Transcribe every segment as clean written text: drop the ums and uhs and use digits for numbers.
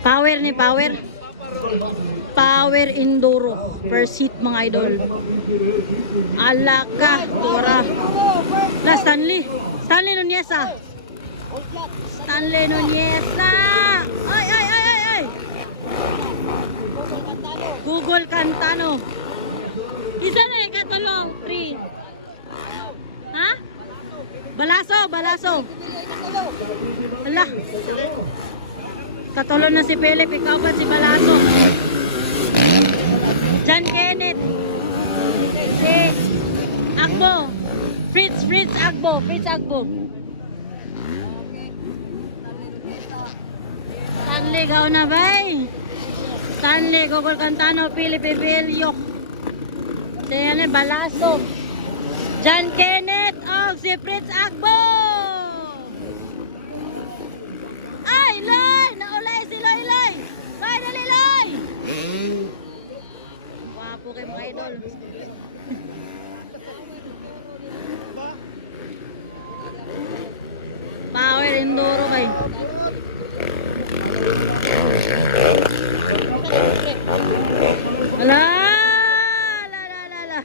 Power ni power. Power Enduro. First seat mga idol. Alaka. Tura. La Stanley. Stanley Nuneza. Stanley Nuneza. Ay, ay, ay, ay, ay. Google Cantano. Isa na yung katulong. 3. Ha? Balaso, balaso. Ala. Katulong na si Philip. Ikaw ba si Balaso? John Kenneth. Si Agbo. Fritz Agbo. Fritz Agbo. Stanley, gaw na bay. Stanley, Google Cantano, Philip Evelio. Si ano, Balaso. John Kenneth. Oh, si Fritz Agbo. Ay, Loy! Naulay si Loy, Loy! Loy, dali, Loy! Wapo kayo mga idol. Power Enduro bay. Ala! La, la, la, la.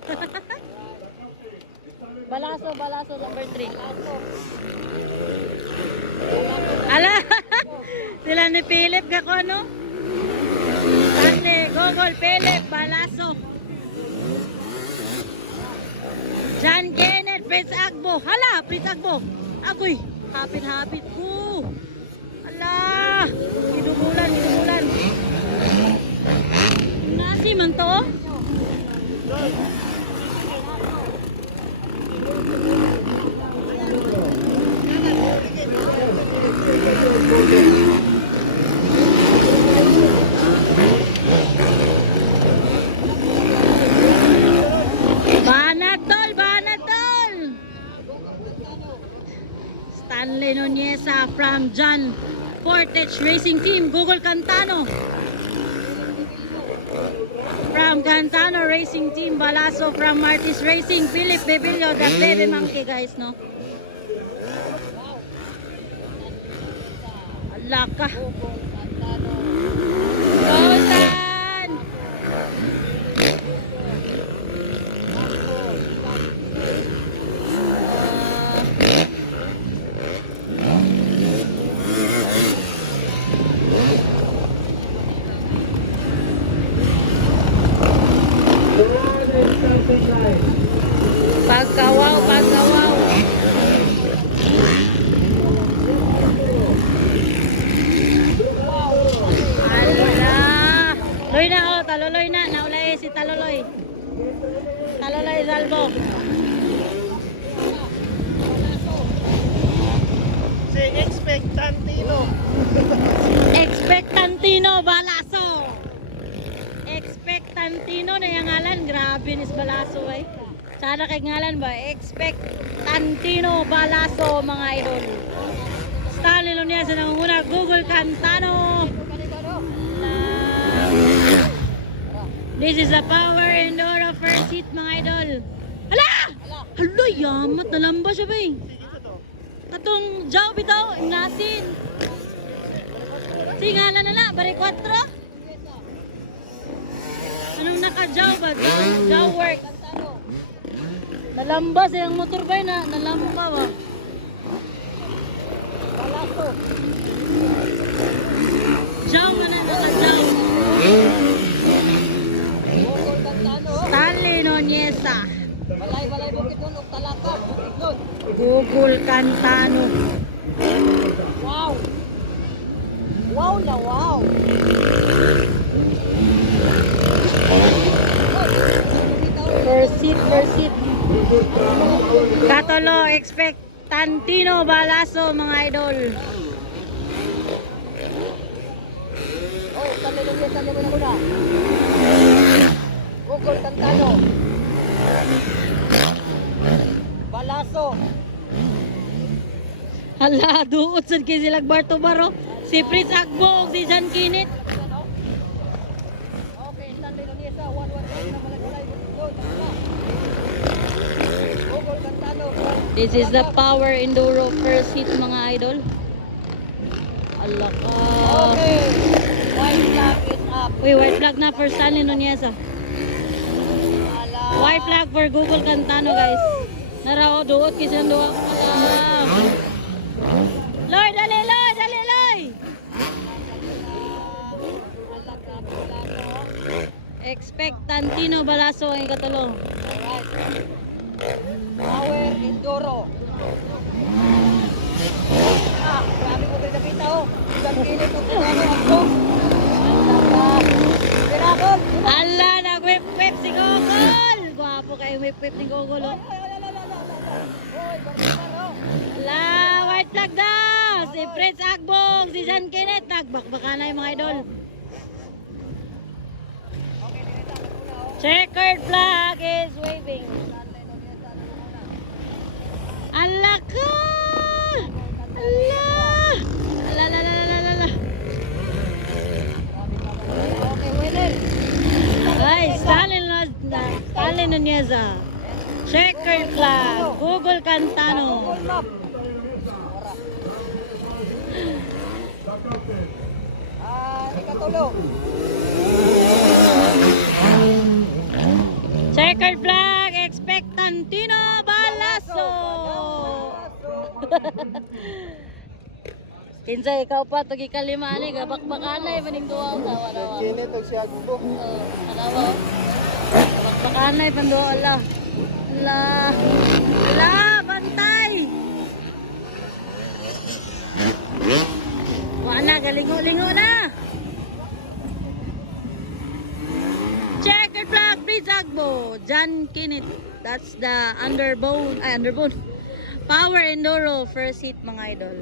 Balaso, Balaso, number 3. Ala! Sila ni Philip, gako ano? Stanley, Google, Philip, Balaso. John Kenneth, Fritz Agbo. Hala, Fritz Agbo. Agoy, hapit-hapit ko. Ala! Idubulan, idubulan. Nasi man to? Banatol, Banatol. Stanley Nuneza from John Portage Racing Team, Google Cantano. From Cantano Racing Team, Balaso from Martis Racing, Philip Bevillo, the baby monkey guys, no? Alaka. Rosan! Pagkawaw, pagkawaw. Ala. Loy na oh, Taloloy na. Naulay si Taloloy. Taloloy Zalbo. Si Expectantino. Expectantino Balaso. Expectantino na yung ngalan. Grabe nis Balaso ay. Sana kay ngalan ba? Expectantino Balaso mga idol. Stanley Nuneza nangunguna. Google Cantano. This is a Power Enduro first seat mga idol. Hala! Hala, yamat. Nalamba siya ba eh. Katong jaw bitaw. Nasin. Singalan na na. Bari 4. Anong naka-jaw ba? Jaw work. Nalamba siyang motor ba na? Nalamba ba? Balaso. Jaw na na naka-jaw. Stanley Nuneza. Balay bukid nun og talakap bukid nun. Google Cantano. Wow. Wow na wow. First seat. Katolo, Expectantino Balaso mga idol. Oh, kami lang yan sa muna. Google Cantano. Balaso. Hala, duot sad kay sila Barto Baro. Si Fritz Agbo ug si John Kenneth. Okay, Stanley Nuneza 118 na balay bukid nun. Google Cantano. This is the Power Enduro first seat mga idol. Allah ka. Okay. White flag is up. Uy, white flag na for Stanley Nunez ah. Ala. White flag for Google Cantano guys. Narao, duot kasi ang duwa. Loy, dali, Loy, dali, Loy. Ala, grabe wala to. Expect Tantino Balaso ang ikatulo. Alright. Power Enduro. Ah, grabe ko rin nakita oh. Isang kilit ko kung ano ako. Pinakot. Ala, nag-whip-whip si Gogol. Gwapo kayo whip-whip ni Gogol. Oh. Hoy, barbaro. Ala, white flag daw. Si Prince Agbong, si John Kenneth. Nagbakbaka na yung mga idol. Checkered flag is waving. Ala ka! Ala! Ala, ala, ala, ala, ala. Okay, winner. Ay, Stalin Nunez ah. Checkered flag. Google Cantano. Google Map. Ikatulo. Checkered flag. Expect Tantino Balaso. Kinsa ikaw pa tagi kalima ani gabakbakanay maning duwa sa wala. Kini to siya gubo. Alawa. Gabakbakanay panduwa ala. Ala. Ala, bantay. Wala galingo-lingo na. Checkered flag, Prince Agbo, John Kenneth. That's the underbone. Power Enduro first hit mga idol.